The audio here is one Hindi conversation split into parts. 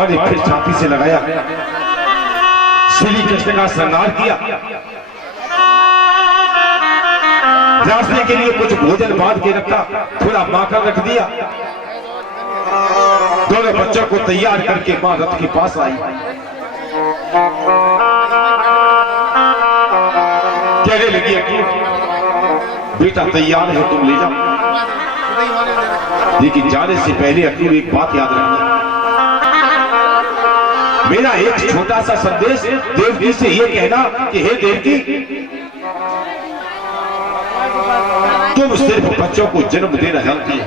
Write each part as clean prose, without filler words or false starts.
मां ने फिर छाती से लगाया, श्री कृष्ण का श्रृंगार किया, रास्ते के लिए कुछ भोजन बांध के रखा, थोड़ा माखन रख दिया। दोनों बच्चों को तैयार करके मां रथ के पास आई। कहने लगी कि बेटा तैयार है, तुम ले जाओ, लेकिन जाने से पहले अक्रूर एक बात याद रखना, मेरा एक छोटा सा संदेश देवकी से ये कहना कि हे देवकी, तुम सिर्फ बच्चों को जन्म देना जानती हो,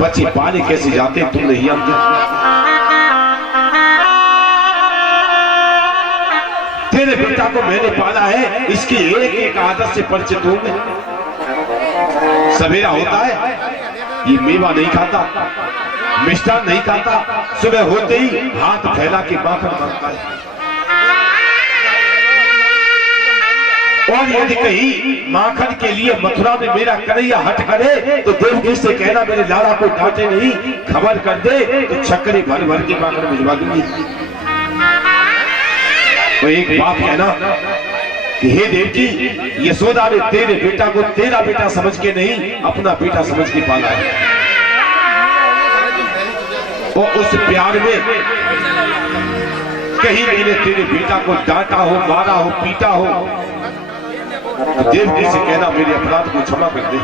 बच्चे पाले कैसे जाते तुम नहीं जानते। तेरे बेटा को मैंने पाला है, इसकी एक एक आदत से परिचित हूं मैं। सवेरा होता है, ये मेवा नहीं खाता, मिष्ठान नहीं खाता, सुबह होते ही हाथ फैला के माखन मांगता है। और यदि कहीं माखन के लिए मथुरा में मेरा कन्हैया हट करे तो देवकी से कहना मेरे लाला को डांटे नहीं, खबर कर दे तो छक्करे भर भर के माखन भिजवा दूंगी। तो एक बात है ना कि हे देवकी, यशोदा ने तेरे बेटा को तेरा बेटा समझ के नहीं, अपना बेटा समझ के पाला है। और उस प्यार में कहीं मैंने तेरे बेटा को डांटा हो, मारा हो, पीटा हो, तो देवकी से कहना मेरे अपराध को क्षमा कर दे।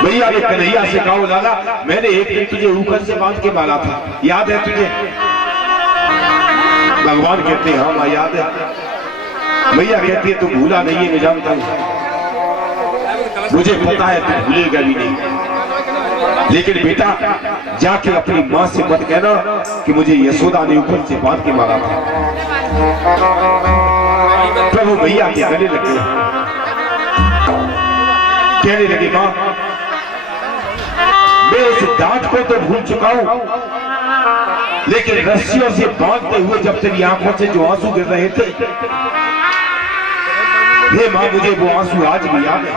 भैया ने कन्हैया से कहा, लाला मैंने एक दिन तुझे ऊपर से बांध के मारा था, याद है तुझे? भगवान कहते हैं हाँ याद है। भैया कहती है तू भूला नहीं है, मैं जानता हूं, मुझे पता है तू भूलेगा भी नहीं, लेकिन बेटा जाके अपनी मां से मत कहना कि मुझे यशोदा ने ऊपर से बांध के मारा था। प्रभु भैया के गले लगे, कहने लगे मां मैं उस डांट को तो भूल चुका हूं, लेकिन रस्सियों से बांधते हुए जब तेरी आंखों से जो आंसू गिर रहे थे, हे मां मुझे वो आंसू आज भी याद है।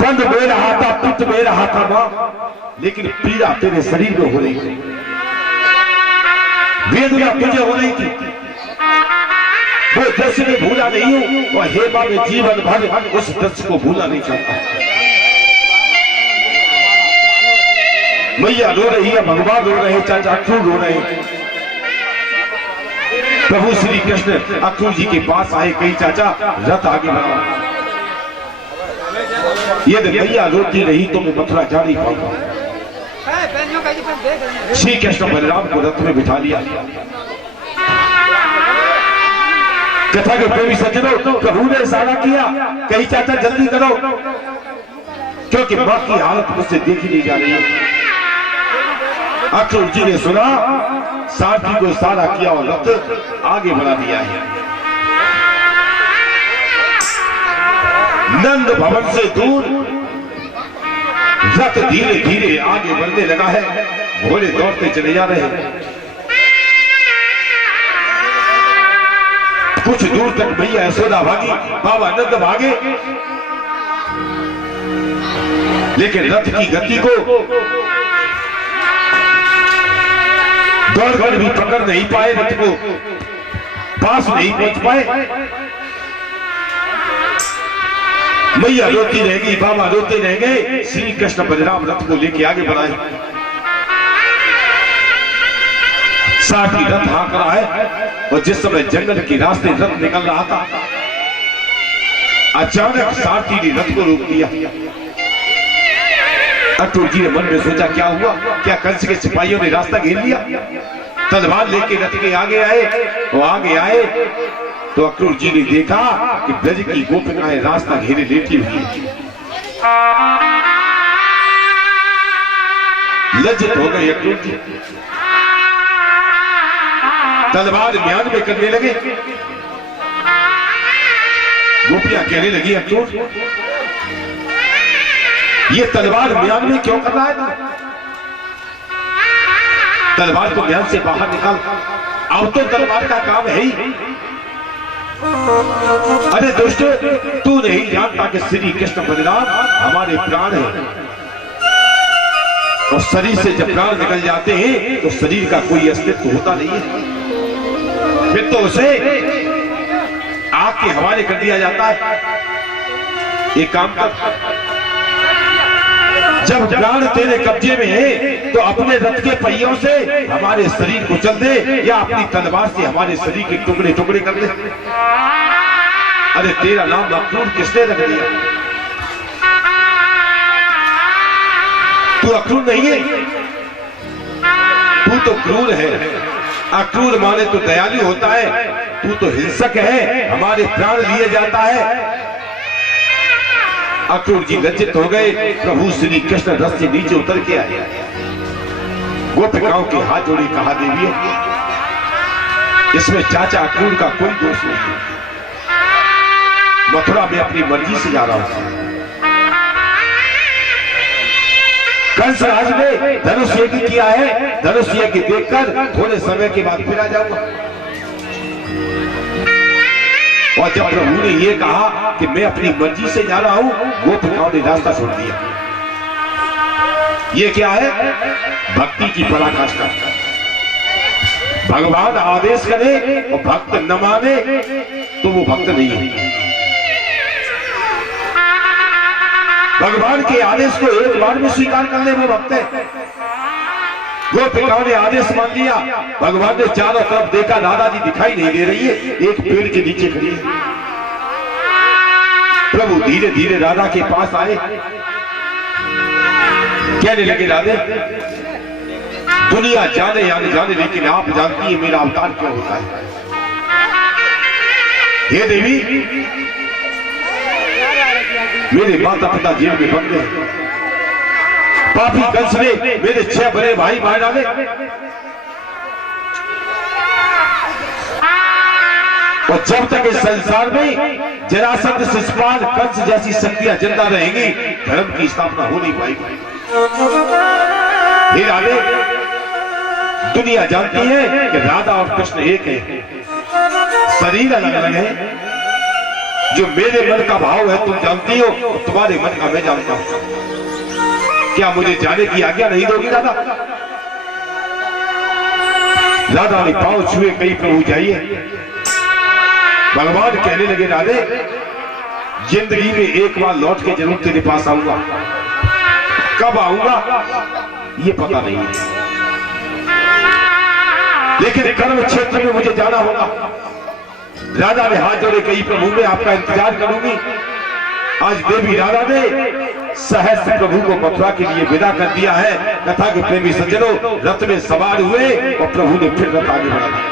बंद में रहा था, टूट में रहा था मां, लेकिन पीड़ा तेरे शरीर में हो रही थी, वेदना तुझे हो रही थी, वो दृश्य में भूला नहीं हूं, और हे मां मैं जीवन भर उस दृश्य को भूला नहीं चाहता। मैया रो रही है, भगवान रो रहे हैं, चाचा अक्रूर रो रहे हैं। प्रभु श्री कृष्ण अक्रूर जी के पास आए, कहीं चाचा रथ आगे बढ़ा, यदि मैया रोती रही तो मैं मथुरा जा नहीं पाऊंगा। श्री कृष्ण बलराम को रथ में बिठा लिया। कथा के प्रेमी सज्जनों, प्रभु ने इशारा किया, कहीं चाचा जल्दी करो, क्योंकि मां की हालत मुझसे देखी नहीं जा रही है। अक्रूर जी ने सुना, सारथी को इशारा किया और रथ आगे बढ़ा दिया है। नंद भवन से दूर रथ धीरे धीरे आगे बढ़ने लगा है, घोड़े दौड़ते चले जा रहे हैं। कुछ दूर तक मैया यशोदा भागी, बाबा नंद भागे, लेकिन रथ की गति को दौड़कर भी पकड़ नहीं पाए, रथ को पास नहीं पहुंच पाए। मैया रोती रह गई, बाबा रोते रह गए। श्री कृष्ण बलराम रथ को लेके आगे बढ़ाए। साथी रथ हाँक रहा है, और जिस समय जंगल के रास्ते रथ निकल रहा था, अचानक सारथी ने रथ को रोक दिया। अक्रूर जी ने मन में सोचा क्या हुआ, क्या कंस के सिपाहियों ने रास्ता घेर लिया? तलवार लेके रथ के आगे आए, वो आगे आए तो अक्रूर जी ने देखा कि ब्रज की गोपिकाएं रास्ता घेरे लेटी हुई। लज्जित हो गए अक्रूर जी, तलवार म्यान में करने लगे। गोपियां कहने लगी अक्रूर ये तलवार म्यान में क्यों कर रहा है? तलवार को म्यान से बाहर निकाल, अब तो तलवार का काम है ही। अरे दोस्तों, तू नहीं जानता कि श्री कृष्ण बलराम हमारे प्राण हैं, और शरीर से जब प्राण निकल जाते हैं तो शरीर का कोई अस्तित्व होता नहीं है, फिर तो उसे आग के हवाले कर दिया जाता है। एक काम कर, जब प्राण तेरे कब्जे में है तो अपने रथ के पहियों से हमारे शरीर को चल दे या अपनी तलवार से हमारे शरीर के टुकड़े टुकड़े कर दे। अरे तेरा नाम अक्रूर किसने रख दिया? तू अक्रूर नहीं है, तू तो क्रूर है। अक्रूर माने तो दयालु होता है, तू तो हिंसक है, हमारे प्राण लिए जाता है। अक्रूर जी लज्जित हो गए। प्रभु श्री कृष्ण रथ से नीचे उतर के आए, गोपिकाओं के हाथ जोड़े, कहा देवी इसमें चाचा अक्रूर का कोई दोष नहीं, मथुरा में अपनी मर्जी से जा रहा हूं। कंस राज ने धनुष यज्ञ किया है, धनुष यज्ञ देखकर थोड़े समय के बाद फिर आ जाऊंगा। और जब प्रभु ने यह कहा कि मैं अपनी मर्जी से जा रहा हूं, गोपिकाओं ने रास्ता छोड़ दिया। ये क्या है? भक्ति की पराकाष्ठा। भगवान आदेश करे और भक्त न माने तो वो भक्त नहीं है। भगवान के आदेश को एक बार में स्वीकार कर ले वो भक्त है। गोपिकाओं ने आदेश मान लिया। भगवान ने चारों तरफ देखा, राधा जी दिखाई नहीं दे रही है, एक पेड़ के नीचे खड़ी है। प्रभु धीरे धीरे राधा के पास आए, कहने लगे राधे दुनिया जाने या न जाने लेकिन आप जानती है मेरा अवतार क्या होता है। हे देवी, मेरे माता पिता जेल में बंद हैं, पापी कंस ने मेरे 6 बड़े भाई मार डाले, और जब तक इस संसार में जरासंध, शिशुपाल, कंस जैसी शक्तियां जिंदा रहेंगी, धर्म की स्थापना हो नहीं पाएगी। हे राधे, दुनिया जानती है कि राधा और कृष्ण एक है, शरीर अलग अलग है। जो मेरे मन का भाव है तुम जानती हो, तुम्हारे मन का मैं जानता हूं। क्या मुझे जाने की आज्ञा नहीं दोगी राधा? राधा ने पांव छुए, कहीं प्रभु जाइए। भगवान कहने लगे राधे जिंदगी में एक बार लौट के जरूर तेरे पास आऊंगा, कब आऊंगा ये पता नहीं है, लेकिन कर्म क्षेत्र में मुझे जाना होगा। राधा ने हाथ जोड़े, कही प्रभु मैं आपका इंतजार करूंगी। आज देवी राधा ने सहस्त्र प्रभु को मथुरा के लिए विदा कर दिया है। कथा के प्रेमी सज्जनों, रथ में सवार हुए और प्रभु ने फिर रथ आगे बढ़ा दिया।